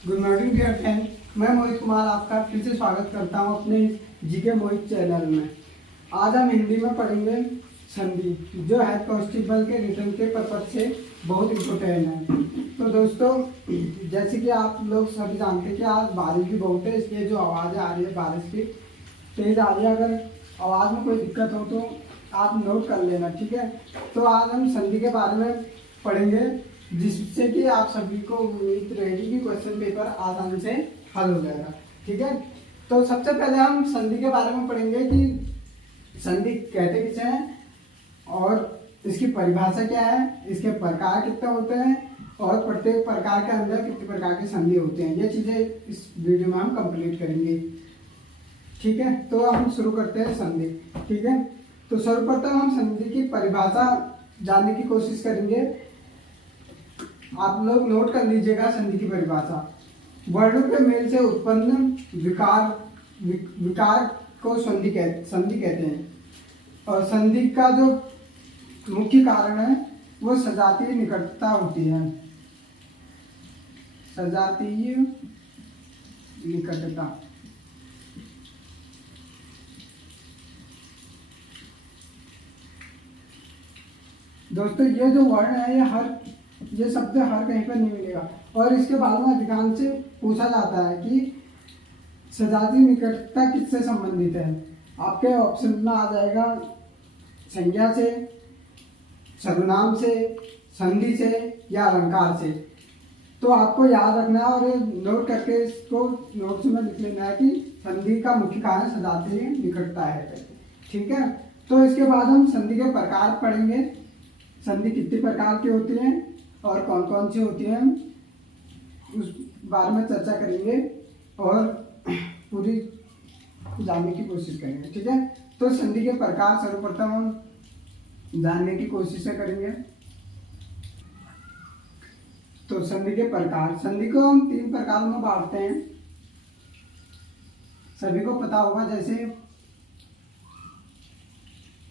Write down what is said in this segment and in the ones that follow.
Good morning dear friend. मैं मोहित कुमार आपका फिर से स्वागत करता हूं अपने जीके मोहित चैनल में। आज हम हिंदी में पढ़ेंगे संधि, जो है कांस्टेबल के रिटर्न के पर्पज से बहुत इम्पोर्टेंट है। तो दोस्तों, जैसे कि आप लोग सभी जानते हैं कि आज बारिश भी बहुत है, इसलिए जो आवाज़ आ रही है बारिश की तेज आ रही है। अगर आवाज़ में कोई दिक्कत हो तो आप नोट कर लेना, ठीक है। तो आज हम संधि के बारे में पढ़ेंगे, जिससे कि आप सभी को उम्मीद रहेगी कि क्वेश्चन पेपर आसानी से हल हो जाएगा, ठीक है। तो सबसे पहले हम संधि के बारे में पढ़ेंगे कि संधि कहते किसे हैं और इसकी परिभाषा क्या है, इसके प्रकार कितने होते हैं और प्रत्येक प्रकार के अंदर कितने प्रकार के संधि होते हैं। ये चीज़ें इस वीडियो में हम कंप्लीट करेंगे, ठीक है। तो हम शुरू करते हैं संधि, ठीक है। तो सर्वप्रथम हम संधि की परिभाषा जानने की कोशिश करेंगे। आप लोग नोट कर लीजिएगा संधि की परिभाषा। वर्णों के मेल से उत्पन्न विकार को संधि कहते हैं। और संधि का जो मुख्य कारण है वो सजातीय निकटता होती है। सजातीय निकटता। दोस्तों, ये जो वर्ण है ये शब्द हर कहीं पर नहीं मिलेगा। और इसके बारे में अधिकांश से पूछा जाता है कि सजातीय निकटता किससे संबंधित है। आपके ऑप्शन में आ जाएगा संज्ञा से, सर्वनाम से, संधि से या अलंकार से। तो आपको याद रखना है और नोट करके इसको नोट्स में लिख लेना है कि संधि का मुख्य कारण सजातीय निकटता है, ठीक है। तो इसके बाद हम संधि के प्रकार पढ़ेंगे। संधि कितने प्रकार की होती हैं और कौन कौन सी होती हैं, उस बारे में चर्चा करेंगे और पूरी जानने की कोशिश करेंगे, ठीक है। तो संधि के प्रकार सर्वप्रथम हम जानने की कोशिश करेंगे। तो संधि के प्रकार, संधि को हम 3 प्रकार में बांटते हैं, सभी को पता होगा। जैसे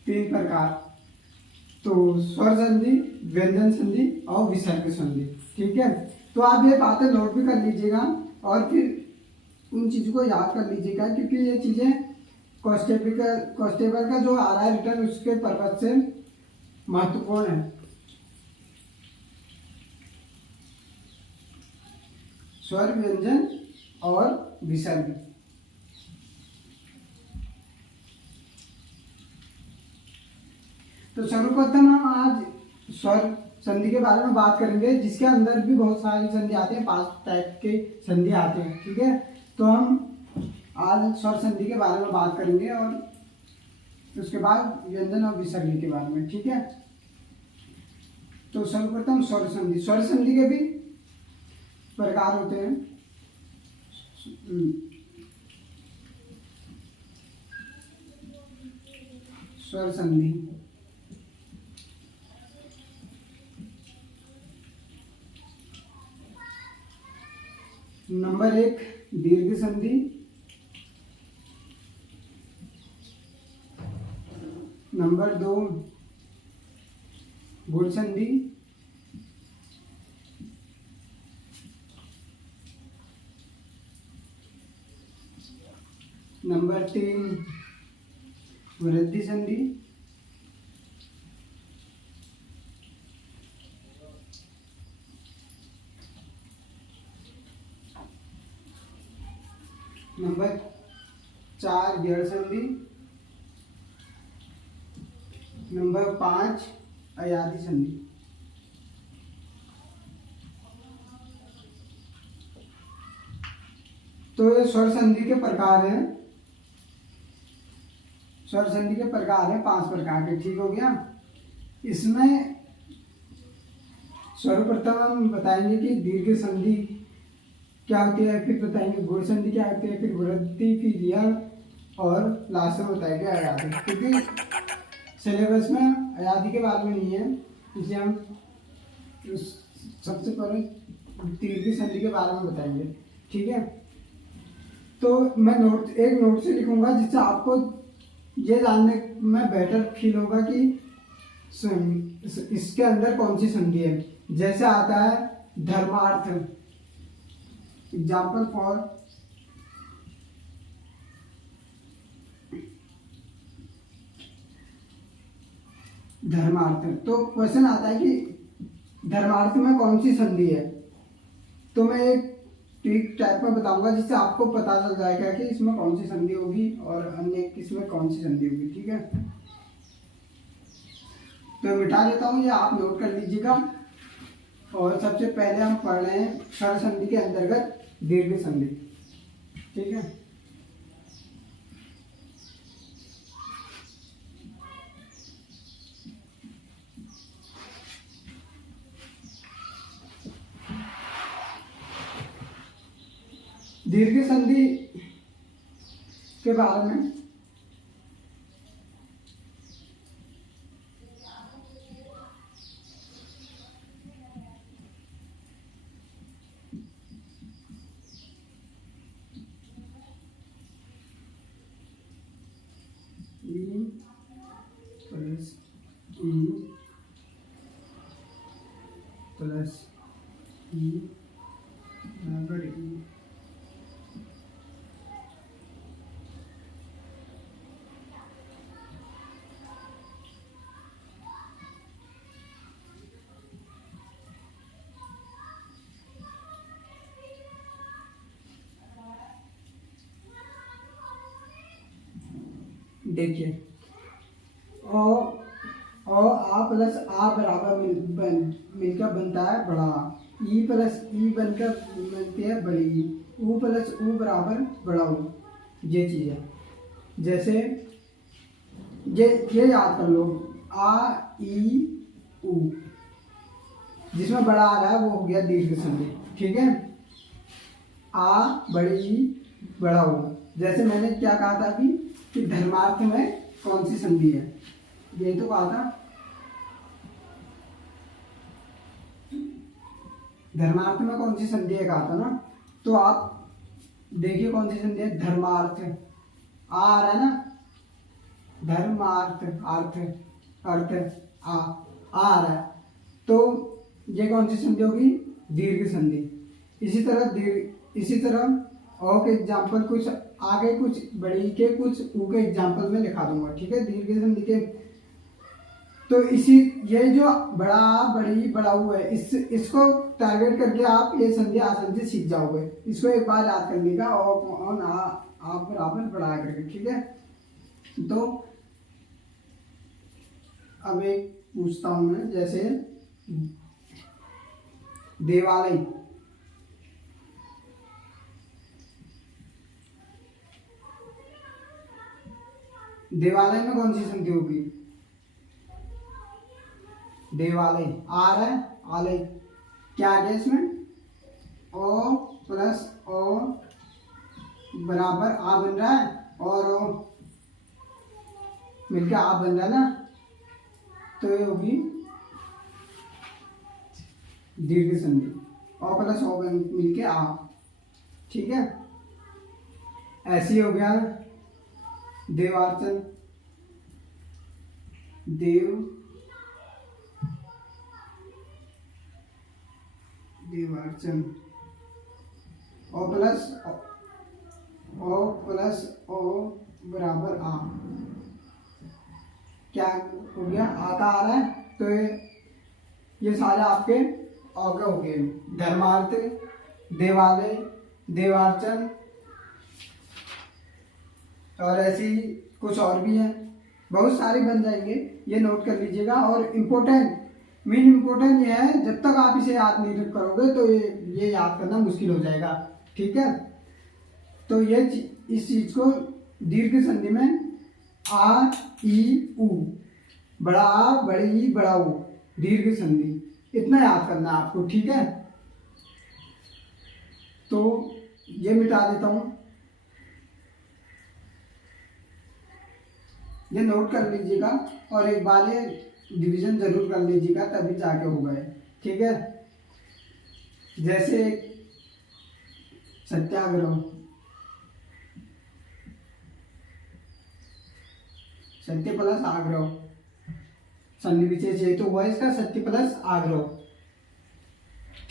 3 प्रकार, तो स्वर संधि, व्यंजन संधि और विसर्ग संधि, ठीक है। तो आप ये बातें नोट भी कर लीजिएगा और फिर उन चीज़ों को याद कर लीजिएगा, क्योंकि ये चीज़ें कांस्टेबल का जो आ रहा है रिटर्न, उसके पर्पज से महत्वपूर्ण है। स्वर, व्यंजन और विसर्ग। तो सर्वप्रथम हम आज स्वर संधि के बारे में बात करेंगे, जिसके अंदर भी बहुत सारी संधि आती है, 5 टाइप के संधि आते हैं, ठीक है। तो हम आज स्वर संधि के बारे में बात करेंगे और उसके बाद व्यंजन और विसर्ग के बारे में, ठीक है। तो सर्वप्रथम स्वर संधि। स्वर संधि के भी प्रकार होते हैं। स्वर संधि, नंबर 1 दीर्घ संधि, नंबर 2 गुण संधि, नंबर 3 वृद्धि संधि, नंबर 4 गैर संधि, नंबर 5 अयादी संधि। तो ये स्वर संधि के प्रकार हैं। स्वर संधि के प्रकार हैं 5 प्रकार के, ठीक हो गया। इसमें सर्वप्रथम हम बताएंगे कि दीर्घ संधि क्या होती है, फिर बताएंगे गुण संधि क्या होती है, फिर वृद्धि, फिर यह, और लास्ट में बताएंगे अयादी। क्योंकि सिलेबस में अयादी के बारे में नहीं है, इसलिए हम सबसे पहले दीर्घ संधि के बारे में बताएंगे, ठीक है। तो मैं एक नोट से लिखूंगा, जिससे आपको ये जानने में बेटर फील होगा कि इसके अंदर कौन सी संधि है। जैसे आता है धर्मार्थ, एग्जाम्पल फॉर धर्मार्थ। तो क्वेश्चन आता है कि धर्मार्थ में कौन सी संधि है। तो मैं एक ट्रिक टाइप में बताऊंगा जिससे आपको पता चल जाएगा कि इसमें कौन सी संधि होगी और अन्य किसमें कौन सी संधि होगी। ठीक है, तो मिटा देता हूँ, ये आप नोट कर लीजिएगा। और सबसे पहले हम पढ़ रहे हैं स्वर संधि के अंतर्गत दीर्घ संधि। ठीक है, दीर्घ संधि के बारे में ई प्लस ई प्लस ई बराबर ई। देखिए आ प्लस आ बराबर मिलकर बनता है बड़ा, ई प्लस ई बनकर बनती है बड़ी, ऊ प्लस ऊ बराबर बड़ा ऊ। ये चीज़ है, जैसे ये याद कर लो, आ ई ऊ, जिसमें बड़ा आ रहा है वो हो गया दीर्घ संधि। ठीक है, आ बड़ी ई बड़ा ऊ। जैसे मैंने क्या कहा था कि धर्मार्थ में कौन सी संधि है, यही तो कहा था। धर्मार्थ में कौन सी संधि है कहा था ना, तो आप देखिए कौन सी संधि है। धर्मार्थ आ रहा है ना, धर्मार्थ अर्थ अर्थ आ रहा है, तो ये कौन सी संधि होगी, दीर्घ संधि। इसी तरह और के एग्जाम्पल कुछ आगे, कुछ बड़ी के कुछ ऊ के एग्जाम्पल में लिखा दूंगा। ठीक है, दीर्घ संधि के। तो ये जो बड़ा बड़ी बड़ा ऊ है, इसको टारगेट करके आप ये संधि आसानी से सीख जाओगे। इसको एक बार याद कर लीजिएगा, और आप बराबर बढ़ा करके। ठीक है, तो अब एक पूछता हूं मैं, जैसे देवालय, देवालय में कौन सी संधि होगी, देवालय आ रहा है, आलय क्या है इसमें, ओ प्लस ओ बराबर आ बन रहा है, और ओ मिलकर आ बन रहा है ना, तो ये होगी दीर्घ संधि। ओ प्लस ओ मिलके आ। ठीक है, ऐसे हो गया देवार्चन, देवार्चन, ओ प्लस ओ बराबर आ, क्या हो गया, आता आ रहा है, तो ये सारे आपके औगे हो गए। धर्मार्थ, देवालय, देवार्चन, और ऐसी कुछ और भी हैं, बहुत सारे बन जाएंगे, ये नोट कर लीजिएगा। और मेन इम्पोर्टेंट ये है, जब तक आप इसे याद नहीं करोगे तो ये याद करना मुश्किल हो जाएगा। ठीक है, तो ये इस चीज को दीर्घ संधि में आ ई ऊ, बड़ा आ बड़ी ई बड़ा ऊ, दीर्घ संधि, इतना याद करना है आपको। ठीक है, तो ये मिटा देता हूं, ये नोट कर लीजिएगा, और एक बार ये डिवीजन जरूर कर लीजिएगा, तभी जाके होगा। ठीक है, जैसे सत्याग्रह, सत्य प्लस आग्रह, संधि विशेष ये तो हुआ इसका, सत्य प्लस आग्रह।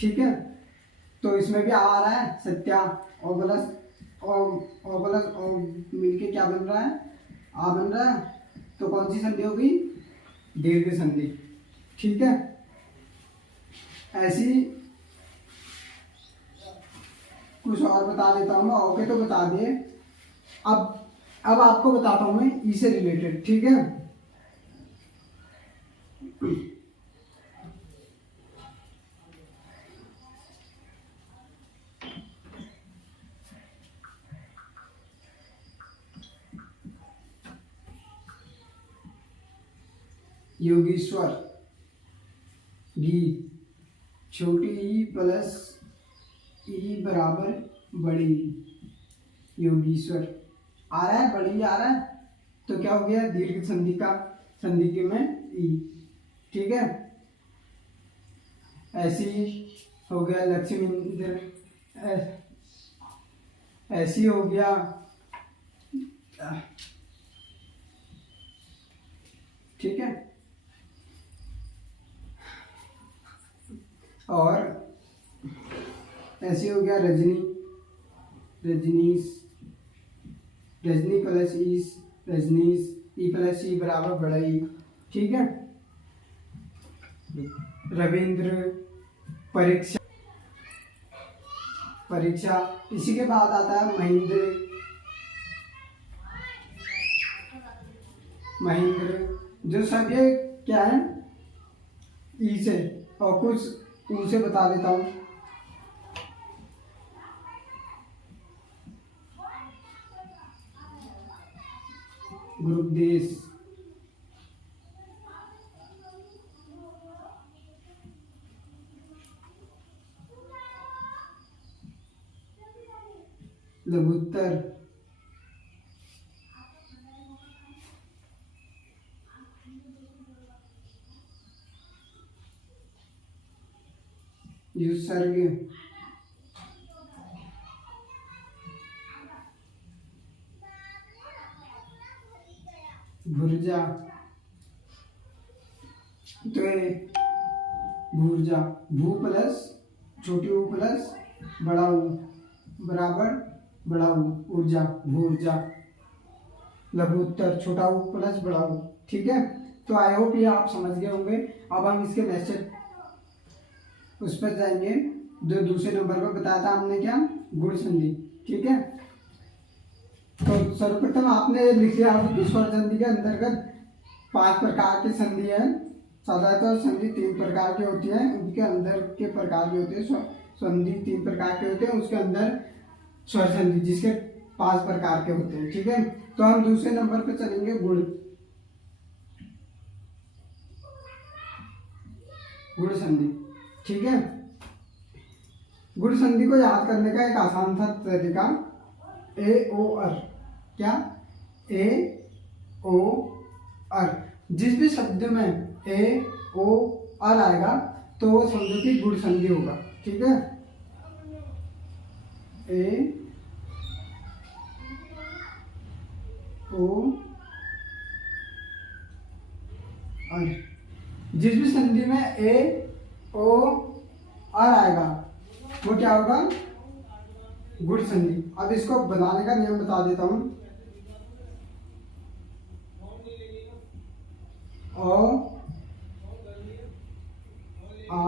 ठीक है, तो इसमें भी आ रहा है सत्या, और प्लस और मिलके क्या बन रहा है, आ बन रहा है। तो कौन सी संधि होगी, दीर्घ संधि। ठीक है, ऐसी कुछ और बता देता हूँ मैं। ओके तो बता दिए, अब आपको बताता हूँ मैं ई से रिलेटेड। ठीक है, योगीश्वर, गी, छोटी ई प्लस ई बराबर बड़ी ई, योगीश्वर। आ रहा है, बड़ी ई आ रहा है, तो क्या हो गया, दीर्घ संधि का संधि के में ई। ठीक है, ऐसी हो गया लक्ष्मींद्र, ऐसी हो गया ठीक है, और ऐसे हो गया रजनी, रजनीश, रजनी प्लस ईस, रजनीश, ई प्लस ई बराबर बड़ा ई। ठीक है, रविंद्र, परीक्षा, परीक्षा। इसी के बाद आता है महेंद्र, महेंद्र। जो सब ये क्या है, ई से, और कुछ ऊ से बता देता हूँ। ग्रुपदेश, लघुत्तर, युसर्ग, भुर्जा, द्वे, भूर्जा। भू प्लस छोटी ऊ प्लस बड़ा ऊ बराबर बड़ा ऊ, ऊर्जा, भूर्जा। लघुत्तर, छोटा ऊ प्लस बड़ा ऊ। ठीक है, तो आई होप ये आप समझ गए होंगे। अब हम इसके नेक्स्ट उस पर जाएंगे, जो दूसरे नंबर पर बताया था हमने, क्या, गुण संधि। ठीक है, तो सर्वप्रथम आपने लिख लिया कि स्वर संधि के अंतर्गत 5 प्रकार की संधि है। साधारणतः संधि 3 प्रकार की होती है, उनके अंदर के प्रकार भी होते हैं। संधि 3 प्रकार के होते हैं, उसके अंदर स्वर संधि जिसके 5 प्रकार के होते हैं। ठीक है, तो हम दूसरे नंबर पे चलेंगे, गुण, गुण संधि। ठीक है, गुण संधि को याद करने का एक आसान सा तरीका, ए ओ अर। क्या, ए ओ अर। जिस भी शब्द में ए ओ अर आएगा तो वो समझो कि गुण संधि होगा। ठीक है, ए ओ अर। जिस भी संधि में ए ओ अर आएगा वो क्या होगा, गुण संधि। अब इसको बनाने का नियम बता देता हूं। ओ आ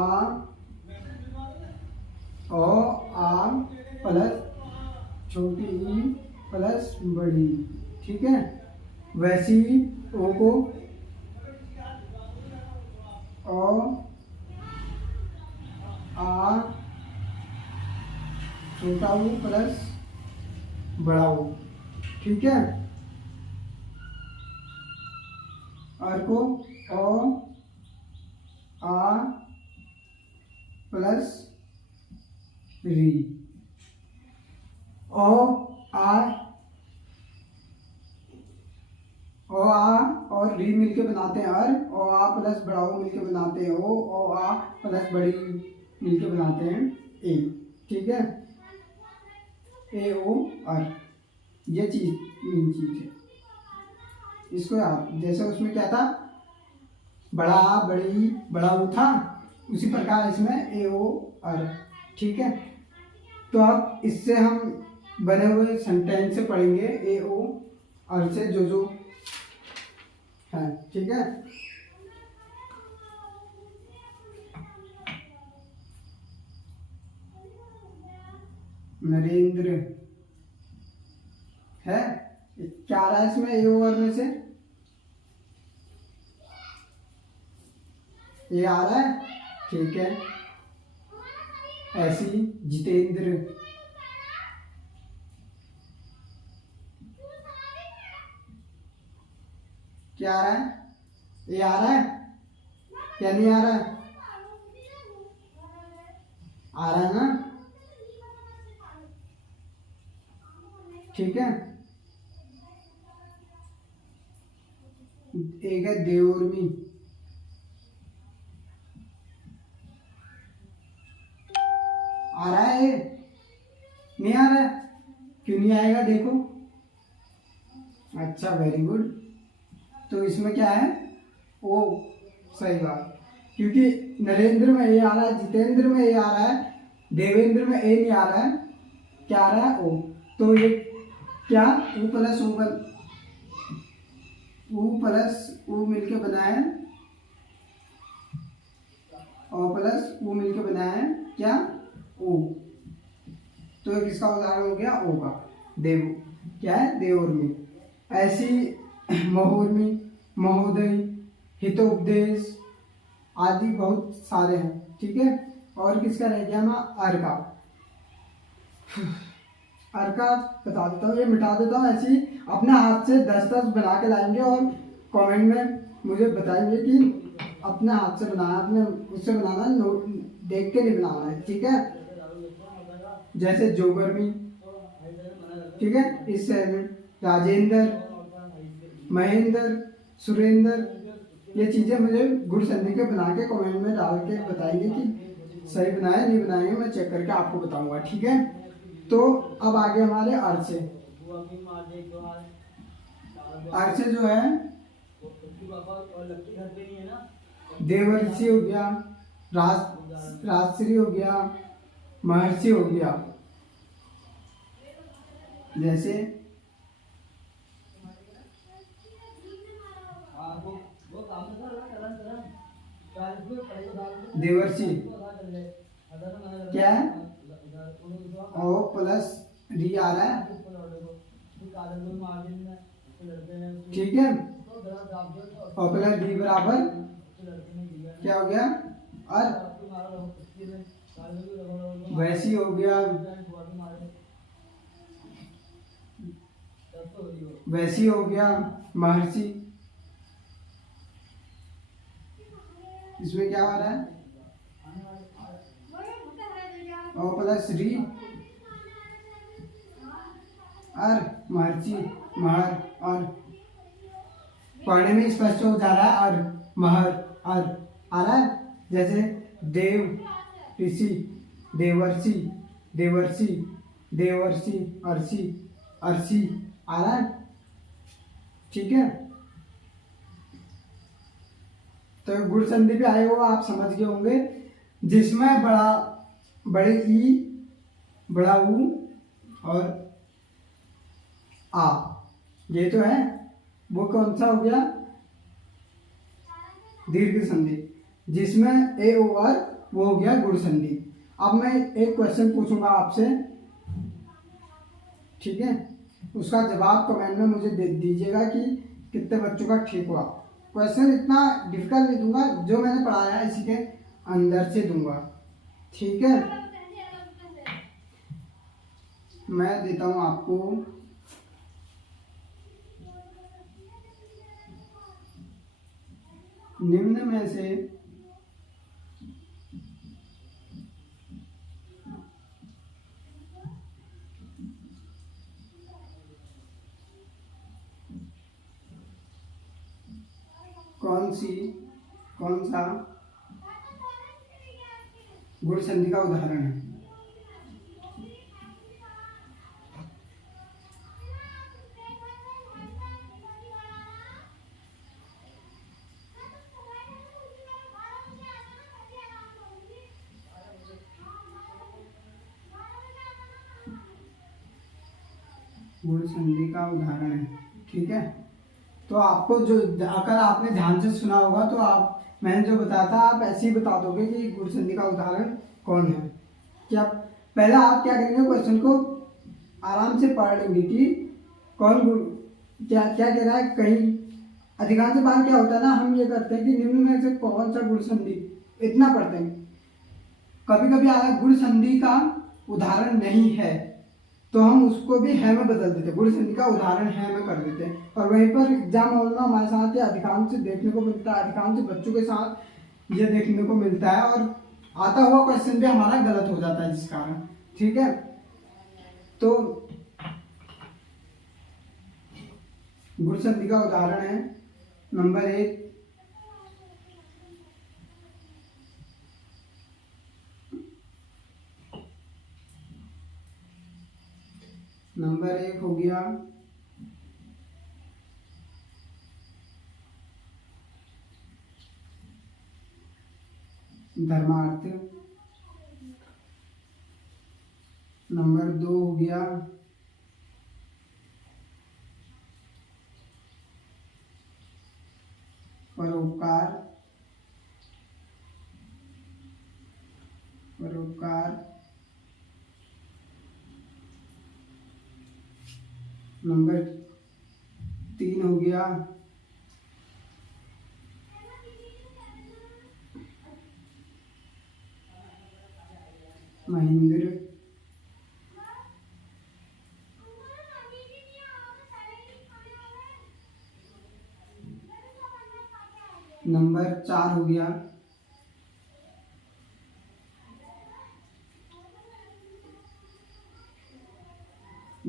प्लस छोटी ई प्लस बड़ी। ठीक है, वैसी ओ को ओ आ छोटा ऊ प्लस बड़ा ऊ। ठीक है, और को ओ आ प्लस री। ओ आ और री मिलके बनाते हैं अर, ओ आ प्लस बड़ा ओ मिलके बनाते हैं ओ आ प्लस बड़ी मिलके बनाते हैं ए। ठीक है, ए ओ अर, ये चीज मेन चीज है, इसको याद। जैसे उसमें क्या था, बड़ा बड़ी बड़ा ऊ था, उसी प्रकार इसमें ए ओ अर। ठीक है, तो अब इससे हम बने हुए सेंटेंस से पढ़ेंगे ए ओ और से जो है, ठीक है। नरेंद्र है, क्या आ रहा है इसमें ए ओवर में से? ये आ रहा है, ठीक है। ऐसी जितेंद्र, क्या आ रहा है? ये आ रहा है क्या नहीं आ रहा है? आ रहा है ना, ठीक है। एक है देवउर्मी, आ रहा है? नहीं आ रहा है? क्यों नहीं आएगा देखो। अच्छा, वेरी गुड। तो इसमें क्या है? ओ, सही बात। क्योंकि नरेंद्र में ए आ रहा है, जितेंद्र में ए आ रहा है, देवेंद्र में ए नहीं आ रहा है, क्या आ रहा है? ओ। तो ये क्या ऊ प्लस ऊ मिलके बना है, और प्लस ऊ मिलके बना है क्या? ओ। तो ये किसका उदाहरण हो गया? ओ का। देव, क्या है? देवउर्मी। ऐसी महोर्मी, महोदय, हितोपदेश आदि बहुत सारे हैं, ठीक है। और किसका रह गया ना? अर का। अर का बता देता हूँ, ये मिटा देता हूँ। ऐसे ही अपने हाथ से 10-10 बना के लाएंगे और कमेंट में मुझे बताएंगे कि अपने हाथ से बनाना, अपने उससे बनाना, नोट देख के नहीं बनाना है, ठीक है। जैसे जोगर्मी, ठीक है, इससे राजेंद्र, महेंद्र, सुरेंद्र, ये चीजें मुझे गुड़ संधि के बना के कमेंट में डाल के बताएंगे कि सही बनाए नहीं बनाएंगे, मैं चेक करके आपको बताऊंगा, ठीक है। तो अब आगे हमारे अर्थ से। अर्थ से जो है देवर्षि हो गया, राजश्री हो गया, महर्षि हो गया। जैसे देवर्षि क्या है? ओ प्लस री आ रहा है, ठीक है। और प्लस डी बराबर क्या हो गया? और वैसी हो गया, वैसी हो गया, महर्षि। इसमें क्या आ रहा है? और प्लस री और महर्षि, महर, और पढ़ने में स्पष्ट हो जा रहा है, और महर और आ रहा है। जैसे देव, ऋषि, देवर्षि, देवर्षि, देवर्षि, अर्षि, अर्षि आ रहा है, ठीक है। तो गुण संधि पे आए हो आप समझ गए होंगे, जिसमें बड़े ई, बड़ा ऊ और आ, ये तो है। वो कौन सा हो गया? दीर्घ संधि। जिसमें ए ओ और वो हो गया गुण संधि। अब मैं एक क्वेश्चन पूछूंगा आपसे, ठीक है। उसका जवाब कमेंट में मुझे दे दीजिएगा कि कितने बच्चों का ठीक हुआ। क्वेश्चन इतना डिफिकल्ट नहीं दूंगा, जो मैंने पढ़ाया है इसी के अंदर से दूंगा, ठीक है। मैं देता हूं आपको निम्न में से कौन सा गुण संधि का उदाहरण है? गुण संधि का उदाहरण है। ठीक है, तो आपको जो अगर आपने ध्यान से सुना होगा तो आप, मैंने जो बताया था आप ऐसे ही बता दोगे कि गुण संधि का उदाहरण कौन है। क्या पहले आप क्या करेंगे, क्वेश्चन को आराम से पढ़ लेंगे कि कौन गुण, क्या क्या कह रहा है। कहीं अधिकांश बार क्या होता है ना, हम ये करते हैं कि निम्न में से कौन सा गुण संधि, इतना पढ़ते हैं। कभी कभी आया गुण संधि का उदाहरण नहीं है तो हम उसको भी है में बदल देते, गुण संधि का उदाहरण है में कर देते हैं। और वहीं पर एग्जाम हॉल में हमारे साथ ये अधिकांश देखने को मिलता है, अधिकांश बच्चों के साथ ये देखने को मिलता है, और आता हुआ क्वेश्चन भी हमारा गलत हो जाता है जिस कारण। ठीक है, तो गुण संधि का उदाहरण है नंबर 1, नंबर 1 हो गया धर्मार्थ, नंबर 2 हो गया परोपकार, परोपकार, नंबर 3 हो गया महेंद्र, नंबर 4 हो गया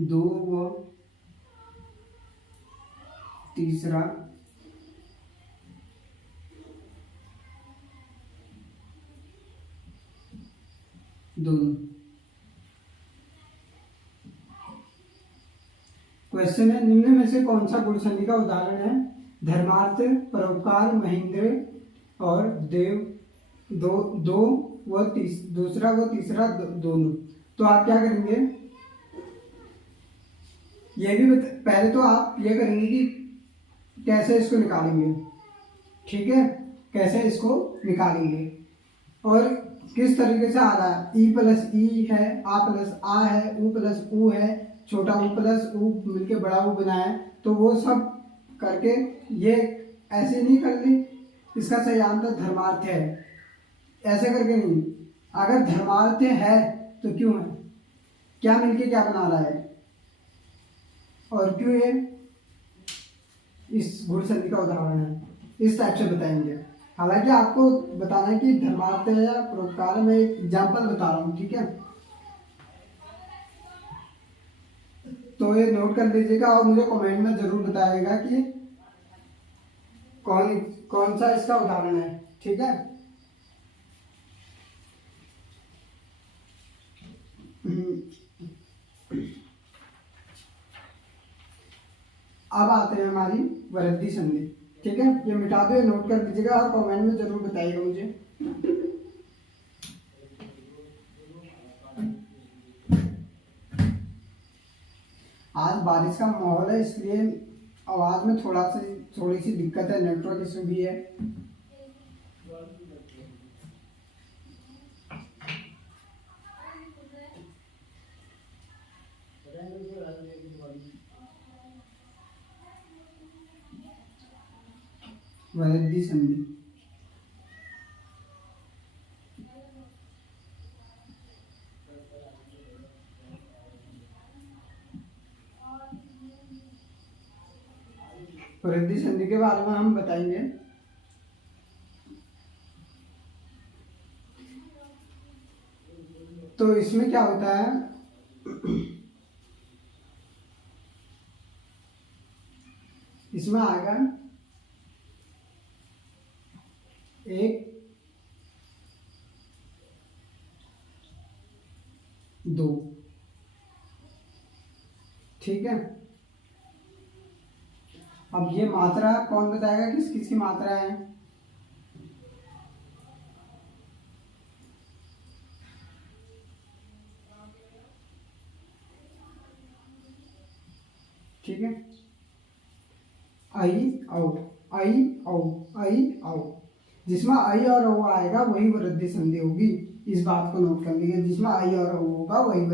दो व तीसरा दोनों। क्वेश्चन है, निम्न में से कौन सा गुण संधि का उदाहरण है? धर्मार्थ, परोपकार, महेंद्र और देव, दूसरा व तीसरा दोनों। तो आप क्या करेंगे, ये भी पहले तो आप ये करेंगे कि कैसे इसको निकालेंगे। ठीक है, कैसे इसको निकालेंगे और किस तरीके से आ रहा है। ई प्लस ई है, आ प्लस आ है, ऊ प्लस ऊ है, छोटा ऊ प्लस ऊ मिलके बड़ा ऊ बना है, तो वो सब करके ये ऐसे नहीं कर ली। इसका सही आंसर धर्मार्थ है, ऐसे करके नहीं। अगर धर्मार्थ है तो क्यों है, क्या मिलके क्या बना रहा है और क्यों ये इस गुण संधि का उदाहरण है, इस टाइप से बताएंगे। हालांकि आपको बताना है कि धर्मार्थ है या परोपकार, में एक एग्जाम्पल बता रहा हूँ। ठीक है, तो ये नोट कर लीजिएगा और मुझे कमेंट में जरूर बताइएगा कि कौन कौन सा इसका उदाहरण है। ठीक है, अब आते हैं हमारी वृद्धि संधि। ठीक है, ये मिटा दो, नोट कर लीजिएगा और कमेंट में जरूर बताइएगा मुझे। आज बारिश का माहौल है इसलिए आवाज में थोड़ी सी दिक्कत है, नेटवर्क इशू भी है। वृद्धि संधि, वृद्धि संधि के बारे में हम बताएंगे। तो इसमें क्या होता है, इसमें आएगा 1 2। ठीक है, अब ये मात्रा कौन बताएगा किस किस की मात्रा है? ठीक है, आई औ, आई औ, आई औ। जिसमें आई और ओ आएगा वही वृद्धि संधि होगी, इस बात को नोट कर लीजिए, जिसमें आई और ओ होगा वही